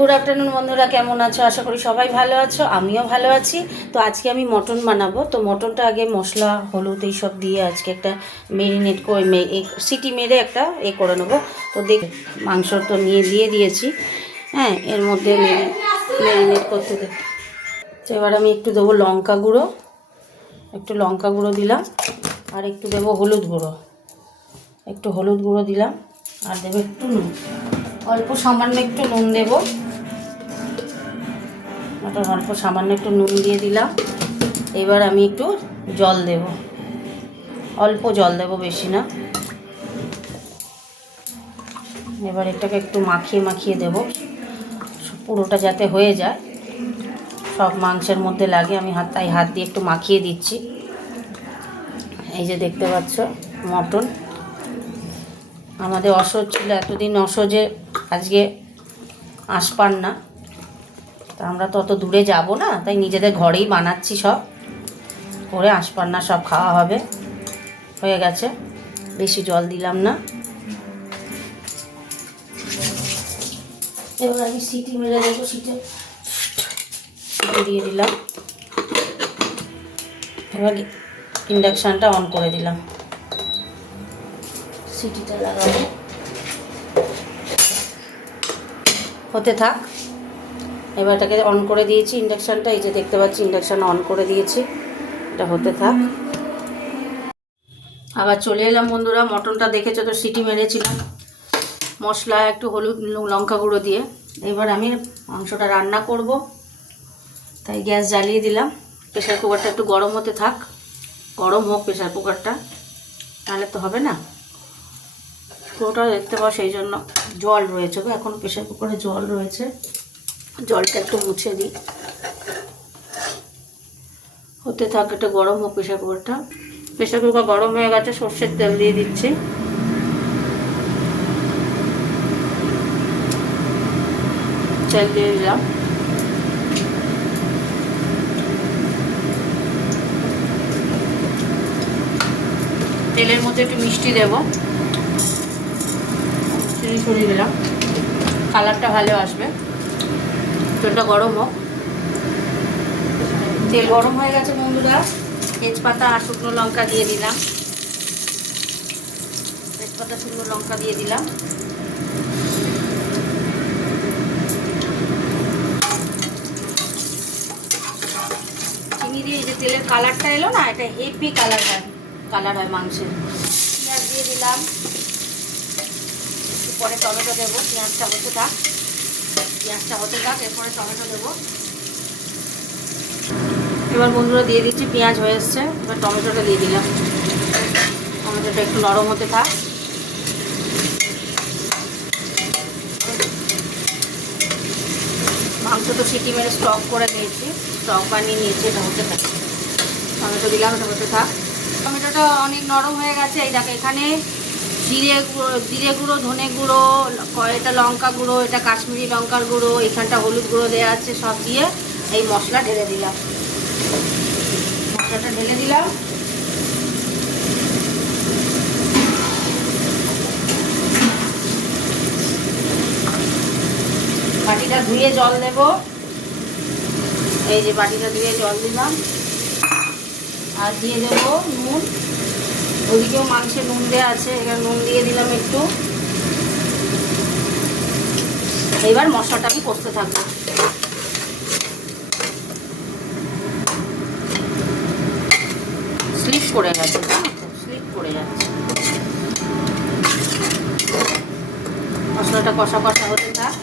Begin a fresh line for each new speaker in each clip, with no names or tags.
Good afternoon বন্ধুরা, কেমন আছো? আশা করি সবাই ভালো আছো, আমিও ভালো আছি। তো আজকে আমি মটন বানাবো। তো মটনটা আগে মশলা, হলুদ এইসব দিয়ে আজকে একটা মেরিনেট করে সিটি মেরে একটা এ করে নেব। তো দেখ, মাংস তো নিয়ে দিয়ে দিয়েছি। হ্যাঁ এর মধ্যে মেরিনেট করতে দে। তো এবার আমি একটু দেবো লঙ্কা গুঁড়ো। একটু লঙ্কা গুঁড়ো দিলাম, আর একটু দেবো হলুদ গুঁড়ো। একটু হলুদ গুঁড়ো দিলাম, আর দেবো একটু নুন। অল্প সামান্য একটু নুন দেবো। ওটা অল্প সামান্য একটু নুন দিয়ে দিলাম। এবার আমি একটু জল দেব। অল্প জল দেব বেশি না। এবার এটাকে একটু মাখিয়ে মাখিয়ে দেব। পুরোটা যাতে হয়ে যায়। সব মাংসের মধ্যে লাগে, আমি হাত তাই হাত দিয়ে একটু মাখিয়ে দিচ্ছি। এই যে দেখতে পাচ্ছ, মটন। আমাদের অসহ্য ছিল, এতদিন অসহ্যে আজকে আসপান না। তা আমরা তো অত দূরে যাব না, তাই নিজেদের ঘরেই বানাচ্ছি সব। করে আসপান না সব খাওয়া হবে। হয়ে গেছে। বেশি জল দিলাম না। এবার আমি সিটি মেরে দেবো সিটি দিয়ে দিলাম। এবার ইন্ডাকশানটা অন করে দিলাম। সিটিটা লাগাবো। হতে থাক। এবার এটাকে অন করে দিয়েছি ইন্ডাকশানটা এই যে দেখতে পাচ্ছি ইন্ডাকশান অন করে দিয়েছি। এটা হতে থাক। আবার চলে এলাম বন্ধুরা, মটনটা দেখেছ তো, সিটি মেরেছিলাম। মশলা, একটু হলুদ, লঙ্কা গুঁড়ো দিয়ে। এবার আমি মাংসটা রান্না করব। তাই গ্যাস জ্বালিয়ে দিলাম। প্রেশার কুকারটা একটু গরম হতে থাক। গরম হোক প্রেশার কুকারটা তাহলে তো হবে না। পুরোটা দেখতে পাও, সেই জন্য জল রয়েছে এখন প্রেশার কুকারে জল রয়েছে। জলটা একটু মুছে দিই। হতে থাক একটু গরম হোক প্রেশার কুকারটা। প্রেশার কুকার গরম হয়ে গেছে, সর্ষের তেল দিয়ে দিচ্ছি। তেল দিয়ে দিলাম। তেলের মধ্যে একটু মিষ্টি দেবো। ছড়িয়ে দিলাম। কালারটা ভালো আসবে। তেলটা গরম হোক। তেল গরম হয়ে গেছে বন্ধুরা। তেজপাতা আর শুকনো লঙ্কা দিয়ে দিলাম। তেজপাতা, শুকনো লঙ্কা দিয়ে দিলাম। চিনি দিয়ে যে তেলের কালারটা এলো না, এটা হেভি কালার হয় কালার হয় মাংসের। পেঁয়াজ দিয়ে দিলাম। পরে টমেটো দেবো, পেঁয়াজটা হতে থাক। পেঁয়াজটা হতে এরপরে টমেটো দেবো। এবার বন্ধুরা দিয়ে দিচ্ছি পেঁয়াজ হয়ে এসছে, এবার টমেটোটা দিয়ে দিলাম। টমেটোটা একটু নরম হতে থাক। মাংস তো সিটি মেরে স্টক করে নিয়েছি, স্টক বানিয়ে নিয়েছি, এটা হতে থাক। টমেটো দিলাম এটা হতে থাক। টমেটোটা অনেক নরম হয়ে গেছে, এই দেখো এখানে জিরে গুঁড়ো জিরে গুঁড়ো, ধনে গুঁড়ো এটা লঙ্কা গুঁড়ো, এটা কাশ্মীরি লঙ্কার গুঁড়ো, এখানটা হলুদ গুঁড়ো দেওয়া আছে, সব দিয়ে এই মশলা ঢেলে দিলাম। মশলাটা ঢেলে দিলাম। বাটিটা ধুয়ে জল দেব। এই যে বাটিটা ধুয়ে জল দিলাম। আর দিয়ে দেবো নুন। ওদিকেও মাংসে নুন দেওয়া আছে এখানে নুন দিয়ে দিলাম একটু। এবার মশলাটা আমি কষতে থাকব। স্লিপ করে গেছে স্লিপ করে যাচ্ছে। মশলাটা কষা কষা হতে থাক।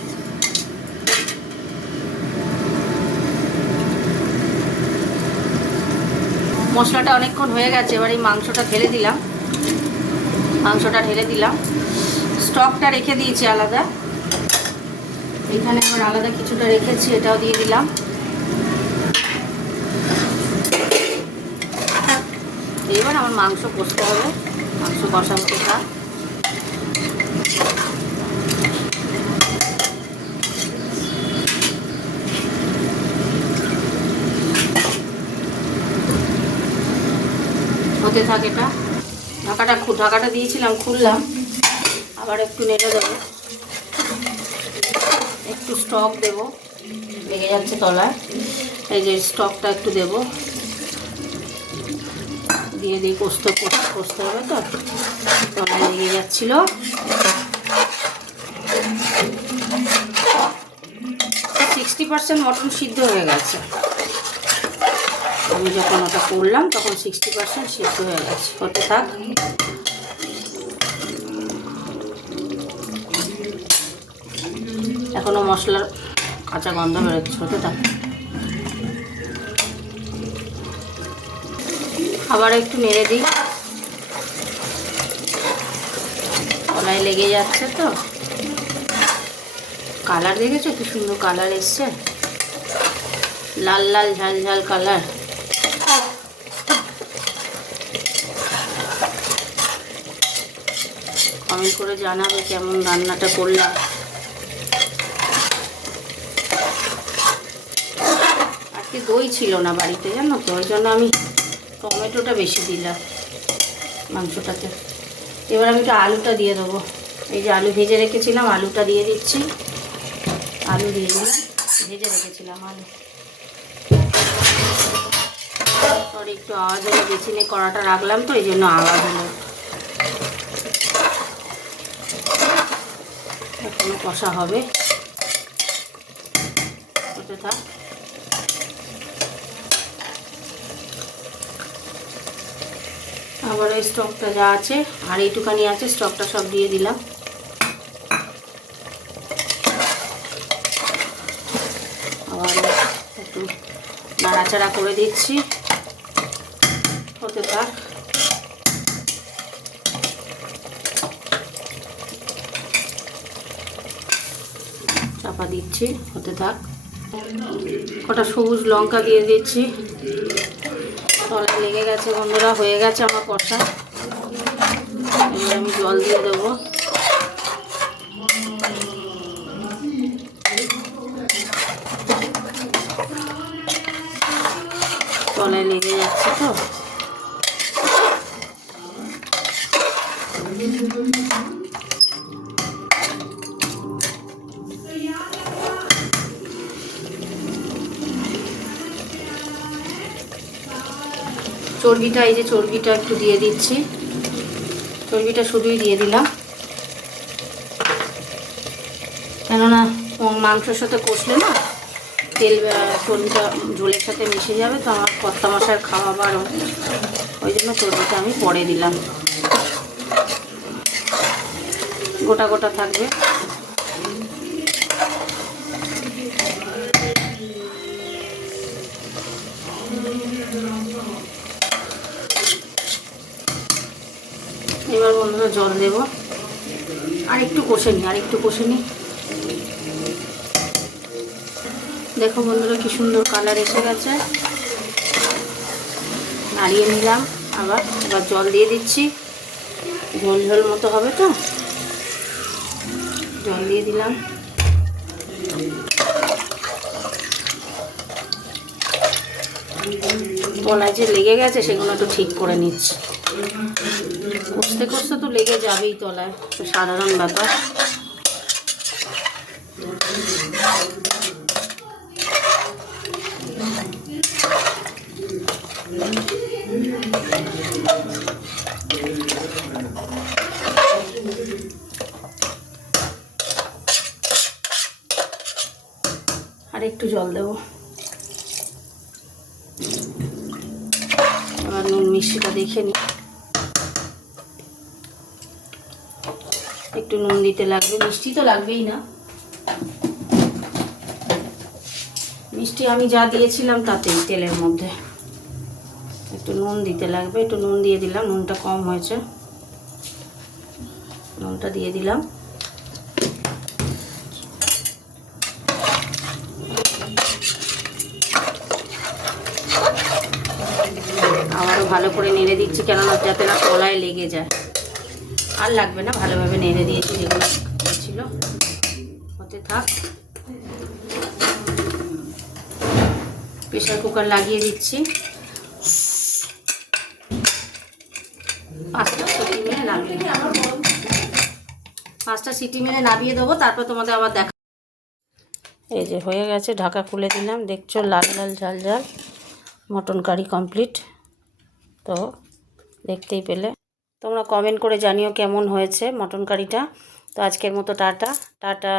মশলাটা অনেকক্ষণ হয়ে গেছে, এবার এই মাংসটা ঢেলে দিলাম। মাংসটা ঢেলে দিলাম। স্টকটা রেখে দিয়েছি আলাদা। এখানে আবার আলাদা কিছুটা রেখেছি, এটাও দিয়ে দিলাম। এবার আমার মাংস কষতে হবে, মাংস কষা হতে হতে থাক এটা। ঢাকাটা ঢাকাটা দিয়েছিলাম, খুললাম। আবার একটু নেড়ে দেবো। একটু স্টক দেব। লেগে যাচ্ছে তলায়। এই যে স্টকটা একটু দেব। দিয়ে দিয়ে কষতে কষতে হবে তো? তলায় লেগে যাচ্ছিল। সিক্সটি পার্সেন্ট মটন সিদ্ধ হয়ে গেছে। আমি যখন ওটা করলাম, তখন সিক্সটি পার্সেন্ট সিদ্ধ হয়ে গেছে। হতে থাক। এখনও মশলার কাঁচা গন্ধ বেরোচ্ছে হতে থাক। আবার একটু নেড়ে দিই। কলাই লেগে যাচ্ছে তো। কালার দেখেছ? কি সুন্দর কালার এসছে। লাল লাল, ঝাল ঝাল কালার। কমেন্ট করে জানাবে কেমন রান্নাটা করলাম আজকে দই ছিল না বাড়িতে জানো তো, ওই জন্য আমি টমেটোটা বেশি দিলাম মাংসটাতে। এবার আমি একটু আলুটা দিয়ে দেবো। এই যে আলু ভেজে রেখেছিলাম, আলুটা দিয়ে দিচ্ছি। আলু দিয়ে দিলাম, ভেজে রেখেছিলাম আলু। একটু আওয়াজ হলো বেছিনে কড়াটা রাখলাম তো, এই জন্য আওয়াজ হলো এখনও কষা হবে। আবার ওই স্টকটা যা আছে, আর এইটুখানি আছে, স্টকটা সব দিয়ে দিলাম। আবার একটু নাড়াচাড়া করে দিচ্ছি। হতে থাক। চাপা দিচ্ছি, হতে থাক। কটা সবুজ লঙ্কা দিয়ে দিচ্ছি। তলায় লেগে গেছে বন্ধুরা, হয়ে গেছে আমার কষা। এবার আমি জল দিয়ে দেবো। তলায় লেগে যাচ্ছে তো। চর্বিটা, এই যে চর্বিটা একটু দিয়ে দিচ্ছি। চর্বিটা শুধুই দিয়ে দিলাম। কেননা মাংসের সাথে কষলে না, তেল চর্বিটা ঝোলের সাথে মিশে যাবে, তো আমার কত্তা মশার খাওয়া বারো ওই জন্য চর্বিটা আমি পরে দিলাম। গোটা গোটা থাকবে। এবার বন্ধুরা জল দেব। আর একটু কষে নিই আর একটু কষে নিই দেখো বন্ধুরা কি সুন্দর কালার এসে গেছে। নাড়িয়ে নিলাম আবার, এবার জল দিয়ে দিচ্ছি। ঝোল ঝোল মতো হবে তো? জল দিয়ে দিলাম। তলায় যে লেগে গেছে, সেগুলো একটু ঠিক করে নিচ্ছি। কষতে কষতে তো লেগে যাবেই তলায় সাধারণ ব্যাপার। আর একটু জল দেবো। এবার নুন মিষ্টিটা দেখে নিই একটু নুন দিতে লাগবে, মিষ্টি তো লাগবেই না। মিষ্টি আমি যা দিয়েছিলাম তাতেই তেলের মধ্যে। একটু নুন দিতে লাগবে, একটু নুন দিয়ে দিলাম, নুনটা কম হয়েছে। নুনটা দিয়ে দিলাম। আবারও ভালো করে নেড়ে দিচ্ছি কেননা যাতে না তলায় লেগে যায়। আর লাগবে না, ভালোভাবে নেড়ে দিয়েছি যেগুলো ছিল। হতে থাক। প্রেশার কুকার লাগিয়ে দিচ্ছি। পাঁচটা সিটি মেরে নামিয়ে। পাঁচটা সিটি মেরে নামিয়ে দেবো, তারপর তোমাদের আবার দেখা। এই যে হয়ে গেছে, ঢাকা খুলে দিলাম। দেখছ, লাল লাল, ঝাল ঝাল। মটন কারি কমপ্লিট তো দেখতেই পেলে। তোমরা কমেন্ট করে জানিও কেমন হয়েছে মটন কারিটা তো আজকের মতো টাটা। টাটা।